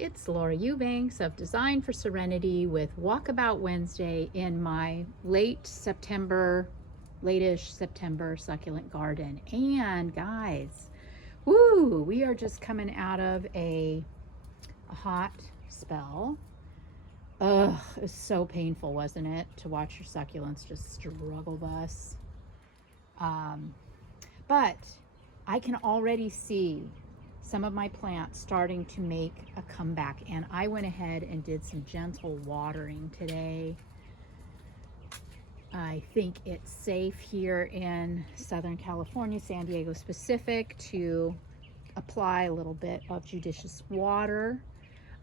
It's Laura Eubanks of Design for Serenity with Walkabout Wednesday in my late-ish September succulent garden. And guys, woo, we are just coming out of a hot spell. Ugh, it was so painful, wasn't it, to watch your succulents just struggle bus. But I can already see some of my plants starting to make a comeback, and I went ahead and did some gentle watering today. I think it's safe here in Southern California, San Diego specific, to apply a little bit of judicious water.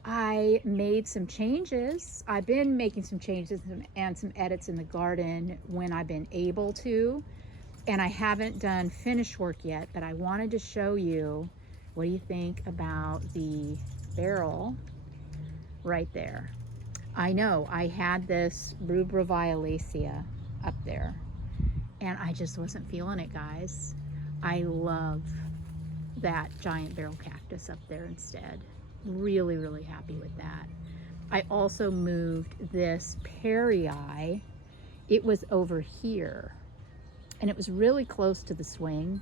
I made some changes. I've been making some changes and some edits in the garden when I've been able to, and I haven't done finish work yet, but I wanted to show you. What do you think about the barrel right there? I know I had this rubra violacea up there and I just wasn't feeling it, guys. I love that giant barrel cactus up there instead. Really, really happy with that. I also moved this perii. It was over here and it was really close to the swing.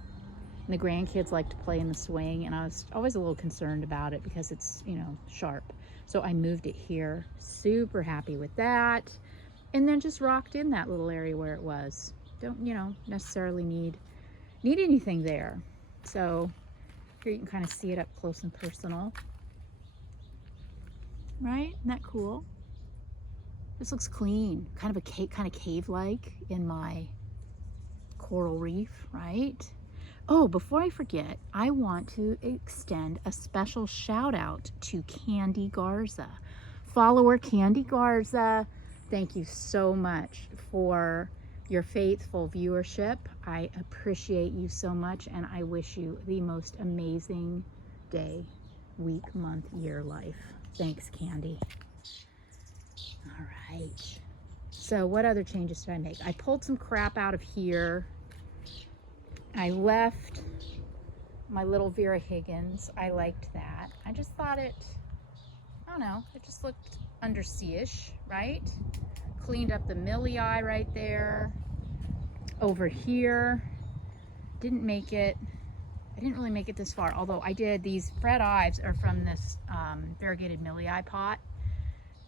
And the grandkids like to play in the swing, and I was always a little concerned about it because it's, you know, sharp. So I moved it here. Super happy with that. And then just rocked in that little area where it was. Don't, you know, necessarily need anything there. So here you can kind of see it up close and personal. Right? Isn't that cool? This looks clean. Kind of a cave-like in my coral reef, right? Oh, before I forget, I want to extend a special shout out to Candy Garza. Follower Candy Garza, thank you so much for your faithful viewership. I appreciate you so much, and I wish you the most amazing day, week, month, year, life. Thanks, Candy. All right. So what other changes did I make? I pulled some crap out of here. I left my little Vera Higgins. I liked that. I just thought it, I don't know, it just looked undersea-ish, right? Cleaned up the millii right there. Over here, I didn't really make it this far, although I did. These Fred Ives are from this variegated millii pot.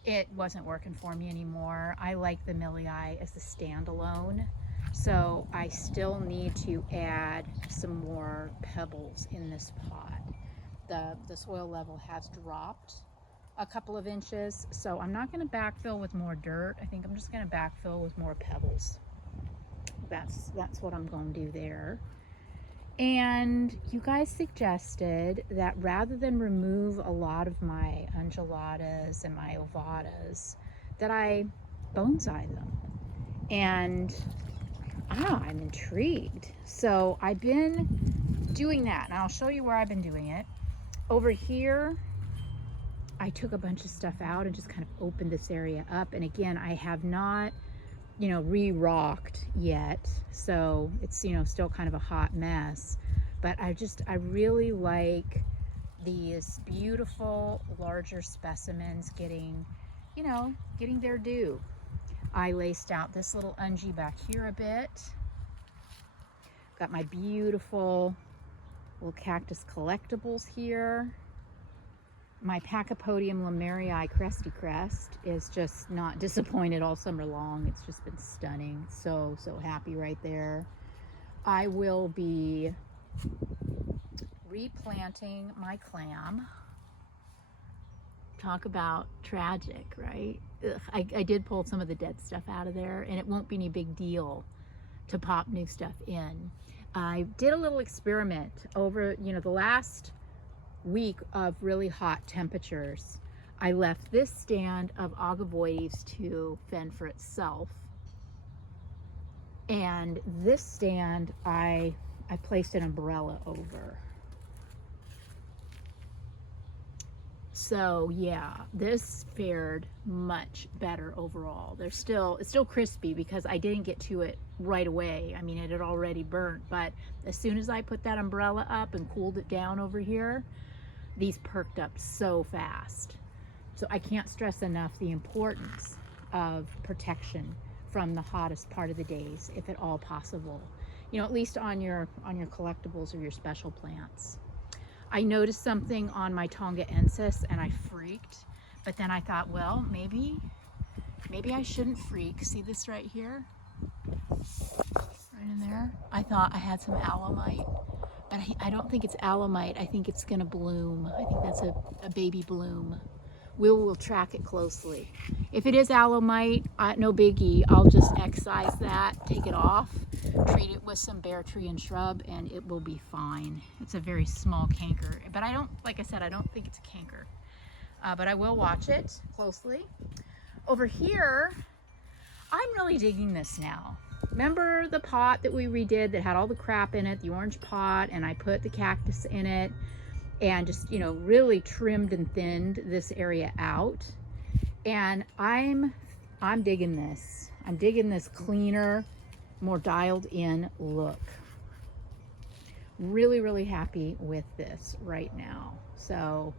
It wasn't working for me anymore. I like the millii as a standalone. So I still need to add some more pebbles in this pot. The soil level has dropped a couple of inches, so I'm not going to backfill with more dirt. I think I'm just going to backfill with more pebbles. That's what I'm going to do there. And you guys suggested that rather than remove a lot of my undulatas and my ovatas, that I bonsai them. And I'm intrigued. So I've been doing that, and I'll show you where I've been doing it. Over here, I took a bunch of stuff out and just kind of opened this area up. And again, I have not, you know, re-rocked yet. So it's, you know, still kind of a hot mess. But I really like these beautiful, larger specimens getting, you know, getting their due. I laced out this little ungi back here a bit. Got my beautiful little cactus collectibles here. My Pachypodium lemmerii cresty crest is just not disappointed all summer long. It's just been stunning. So happy right there. I will be replanting my clam. Talk about tragic, right? Ugh, I did pull some of the dead stuff out of there, and it won't be any big deal to pop new stuff in. I did a little experiment over, you know, the last week of really hot temperatures. I left this stand of agavoides to fend for itself, and this stand I placed an umbrella over. So yeah, this fared much better overall. It's still crispy because I didn't get to it right away. I mean, it had already burnt, but as soon as I put that umbrella up and cooled it down over here, these perked up so fast. So I can't stress enough the importance of protection from the hottest part of the days, if at all possible. You know, at least on your collectibles or your special plants. I noticed something on my Tongaensis and I freaked, but then I thought, well, maybe I shouldn't freak. See this right here? Right in there? I thought I had some alumite, but I don't think it's alumite. I think it's gonna bloom. I think that's a baby bloom. We'll track it closely. If it is alumite, no biggie. I'll just excise that, take it off, treat it with some bare tree and shrub, and it will be fine. It's a very small canker, but I don't, like I said, I don't think it's a canker. But I will watch it closely. Over here, I'm really digging this now. Remember the pot that we redid that had all the crap in it, the orange pot, and I put the cactus in it and just, you know, really trimmed and thinned this area out. And I'm digging this. I'm digging this cleaner, more dialed in look. Really, really happy with this right now. So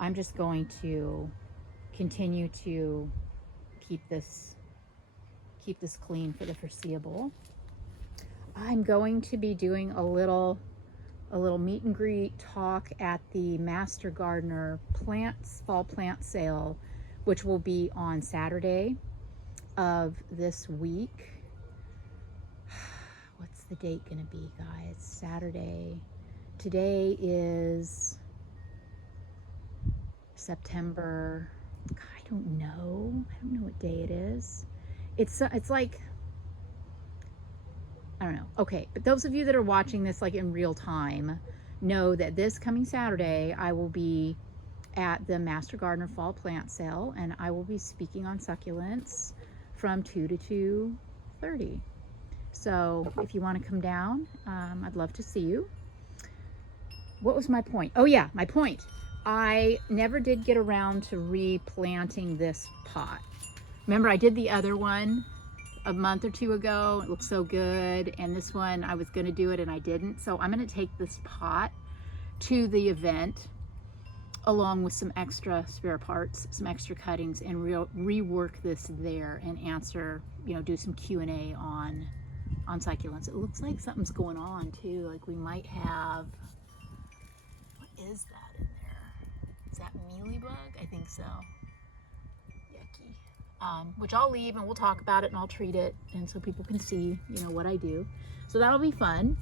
I'm just going to continue to keep this clean for the foreseeable. I'm going to be doing a little meet and greet talk at the Master Gardener fall plant sale, which will be on Saturday of this week. What's the date gonna be, guys? Saturday. Today is September. I don't know what day it is. It's like, I don't know. Okay, but those of you that are watching this like in real time know that this coming Saturday I will be at the Master Gardener Fall Plant Sale, and I will be speaking on succulents from 2 to 2:30. So if you want to come down, I'd love to see you. What was my point? Oh yeah, my point. I never did get around to replanting this pot. Remember, I did the other one a month or two ago. It looked so good. And this one, I was going to do it and I didn't. So I'm going to take this pot to the event along with some extra spare parts, some extra cuttings, and rework this there and answer, you know, do some Q&A on succulents. It looks like something's going on too. Like we might have, what is that in there? Is that mealybug? I think so. Yucky. Which I'll leave and we'll talk about it and I'll treat it, and so people can see, you know, what I do. So that'll be fun.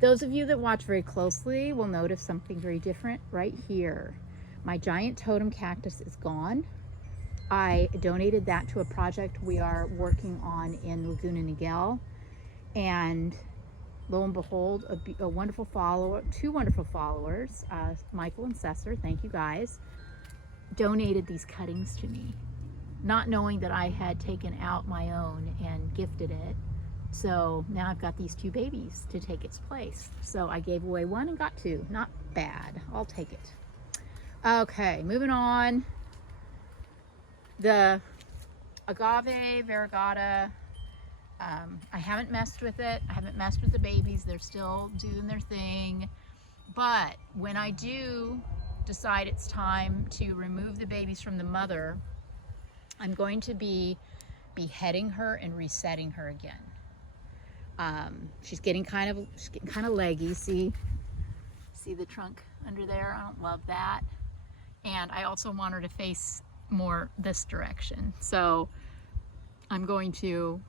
Those of you that watch very closely will notice something very different right here. My giant totem cactus is gone. I donated that to a project we are working on in Laguna Niguel, and lo and behold, a wonderful follower, two wonderful followers, Michael and Cesar, thank you guys, donated these cuttings to me, not knowing that I had taken out my own and gifted it. So now I've got these two babies to take its place. So I gave away one and got two. Not bad. I'll take it. Okay, moving on. The Agave variegata, I haven't messed with it. I haven't messed with the babies. They're still doing their thing. But when I do decide it's time to remove the babies from the mother, I'm going to be beheading her and resetting her again. She's getting kind of leggy. See the trunk under there? I don't love that. And I also want her to face more this direction. So I'm going to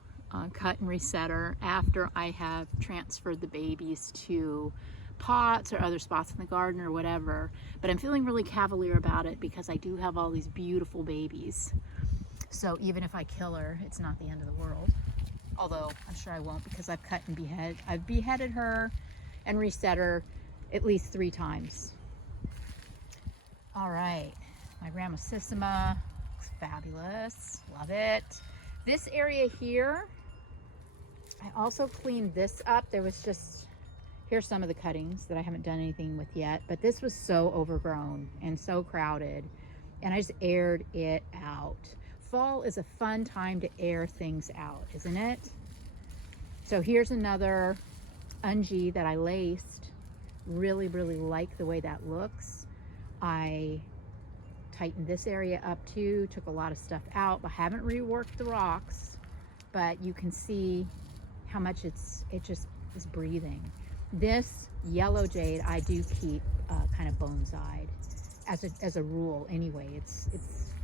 cut and reset her after I have transferred the babies to pots or other spots in the garden or whatever. But I'm feeling really cavalier about it because I do have all these beautiful babies. So even if I kill her, it's not the end of the world. Although I'm sure I won't, because I've cut and I've beheaded her and reset her at least 3 times. All right, my Ramosissima looks fabulous. Love it. This area here, I also cleaned this up. There was just, here's some of the cuttings that I haven't done anything with yet, but this was so overgrown and so crowded, and I just aired it out. Fall is a fun time to air things out, isn't it? So here's another Ungi that I laced. Really, really like the way that looks. I tightened this area up too, took a lot of stuff out. I haven't reworked the rocks, but you can see how much it just is breathing. This yellow jade I do keep kind of bonsai'd as a rule anyway. It's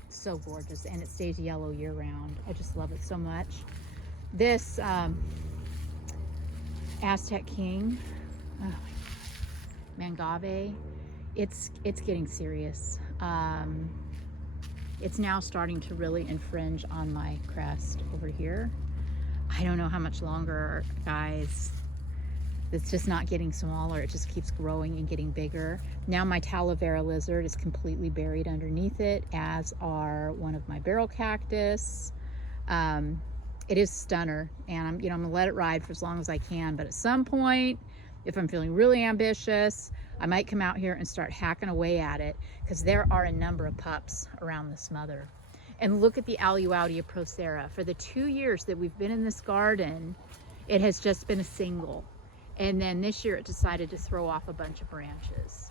so gorgeous, and it stays yellow year round. I just love it so much. This Aztec King, oh my God, Agave, it's getting serious. It's now starting to really infringe on my crest over here. I don't know how much longer, guys. It's just not getting smaller. It just keeps growing and getting bigger. Now my Talavera lizard is completely buried underneath it, as are one of my barrel cactus. It is stunner, and I'm gonna let it ride for as long as I can. But at some point, if I'm feeling really ambitious, I might come out here and start hacking away at it, because there are a number of pups around this mother. And look at the Aluaudia procera. For the 2 years that we've been in this garden, it has just been a single. And then this year it decided to throw off a bunch of branches.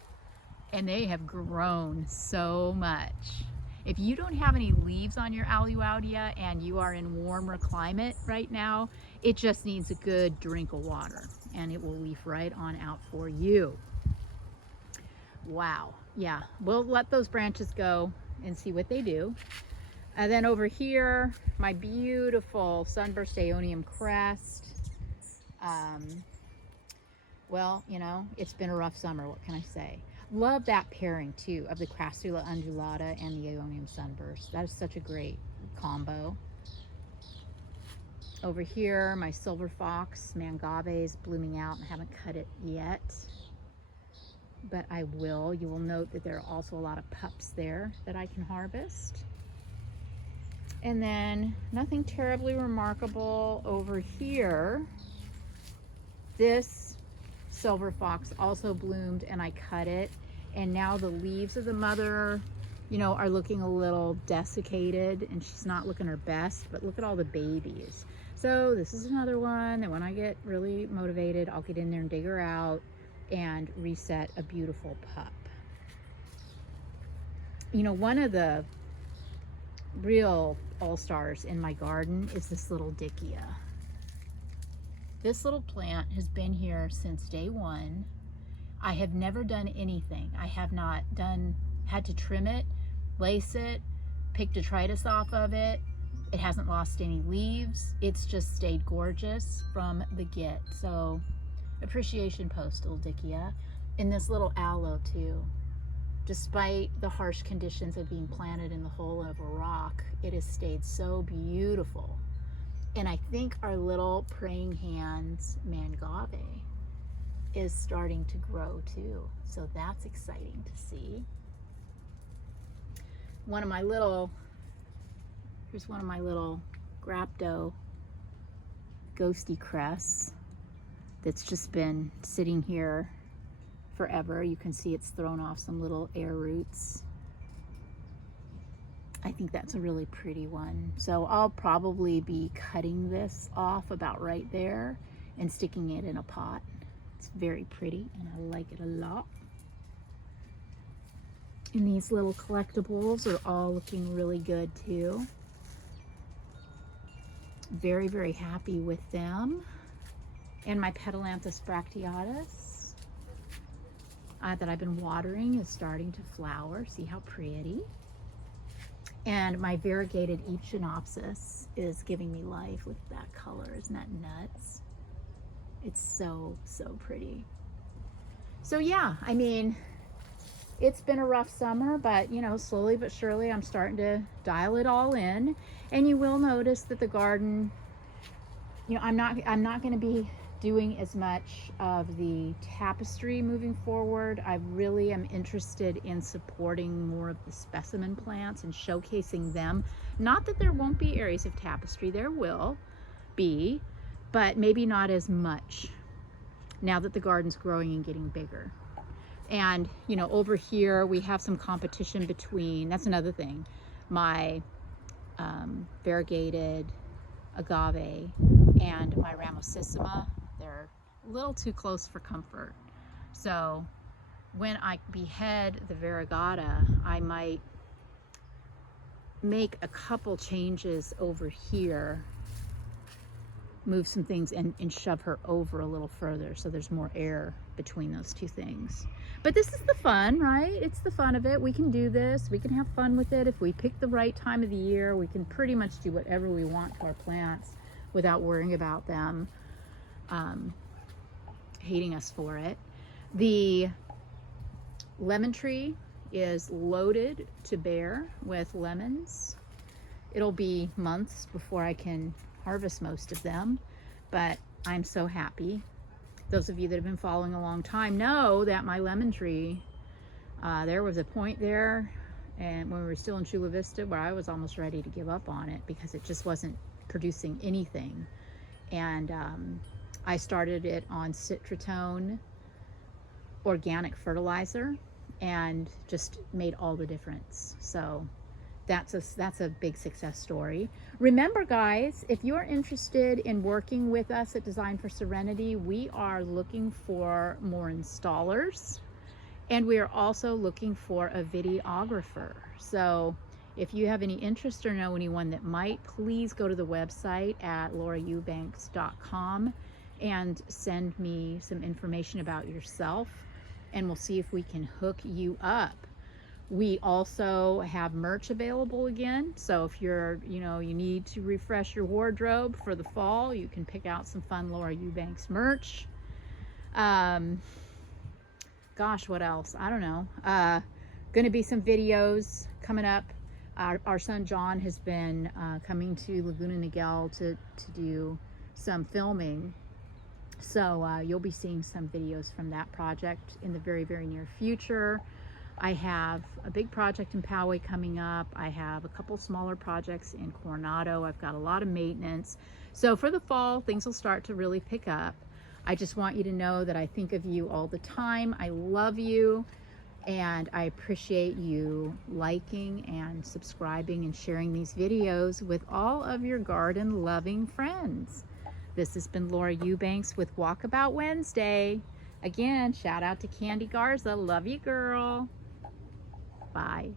And they have grown so much. If you don't have any leaves on your Aluaudia and you are in warmer climate right now, it just needs a good drink of water, and it will leaf right on out for you. Wow, yeah, we'll let those branches go and see what they do. And then over here, my beautiful sunburst aeonium crest. Well, you know, it's been a rough summer, what can I say? Love that pairing too of the Crassula undulata and the aeonium sunburst. That is such a great combo. Over here, my silver fox Mangave is blooming out, and I haven't cut it yet, but I will. You will note that there are also a lot of pups there that I can harvest. And then nothing terribly remarkable over here. This silver fox also bloomed, and I cut it, and now the leaves of the mother, you know, are looking a little desiccated, and she's not looking her best, but look at all the babies. So this is another one that when I get really motivated, I'll get in there and dig her out and reset a beautiful pup. You know, one of the real all-stars in my garden is this little Dickia. This little plant has been here since day one. I have never done anything. I have not had to trim it, lace it, pick detritus off of it. It hasn't lost any leaves. It's just stayed gorgeous from the get. So appreciation post, little Dickia. And this little aloe too. Despite the harsh conditions of being planted in the hole of a rock, it has stayed so beautiful. And I think our little praying hands Mangave is starting to grow too. So that's exciting to see. Here's one of my little Grapto ghosty crests that's just been sitting here forever. You can see it's thrown off some little air roots. I think that's a really pretty one. So I'll probably be cutting this off about right there and sticking it in a pot. It's very pretty and I like it a lot. And these little collectibles are all looking really good too. Very, very happy with them. And my Petalanthus bracteatus that I've been watering is starting to flower. See how pretty. And my variegated Echinopsis is giving me life. Look at that color. Isn't that nuts? It's so, so pretty. So yeah, I mean, it's been a rough summer, but you know, slowly but surely I'm starting to dial it all in. And you will notice that the garden, you know, I'm not going to be doing as much of the tapestry moving forward. I really am interested in supporting more of the specimen plants and showcasing them. Not that there won't be areas of tapestry, there will be, but maybe not as much now that the garden's growing and getting bigger. And you know, over here we have some competition between, that's another thing, my variegated agave and my ramosissima. They're a little too close for comfort. So when I behead the variegata, I might make a couple changes over here, move some things and shove her over a little further so there's more air between those two things. But this is the fun, right? It's the fun of it. We can do this. We can have fun with it. If we pick the right time of the year, we can pretty much do whatever we want to our plants without worrying about them hating us for it. The lemon tree is loaded to bear with lemons. It'll be months before I can harvest most of them, but I'm so happy. Those of you that have been following a long time know that my lemon tree, there was a point there, and when we were still in Chula Vista, where I was almost ready to give up on it because it just wasn't producing anything. And I started it on Citratone organic fertilizer and just made all the difference. So that's a big success story. Remember, guys, if you're interested in working with us at Design for Serenity, we are looking for more installers, and we are also looking for a videographer. So if you have any interest or know anyone that might, please go to the website at lauraeubanks.com and send me some information about yourself, and we'll see if we can hook you up. We also have merch available again. So if you're, you need to refresh your wardrobe for the fall, you can pick out some fun Laura Eubanks merch. Gosh, what else? I don't know. Going to be some videos coming up. Our son John has been coming to Laguna Niguel to do some filming. So you'll be seeing some videos from that project in the very, very near future. I have a big project in Poway coming up. I have a couple smaller projects in Coronado. I've got a lot of maintenance. So for the fall, things will start to really pick up. I just want you to know that I think of you all the time. I love you, and I appreciate you liking and subscribing and sharing these videos with all of your garden loving friends. This has been Laura Eubanks with Walkabout Wednesday. Again, shout out to Candy Garza. Love you, girl. Bye.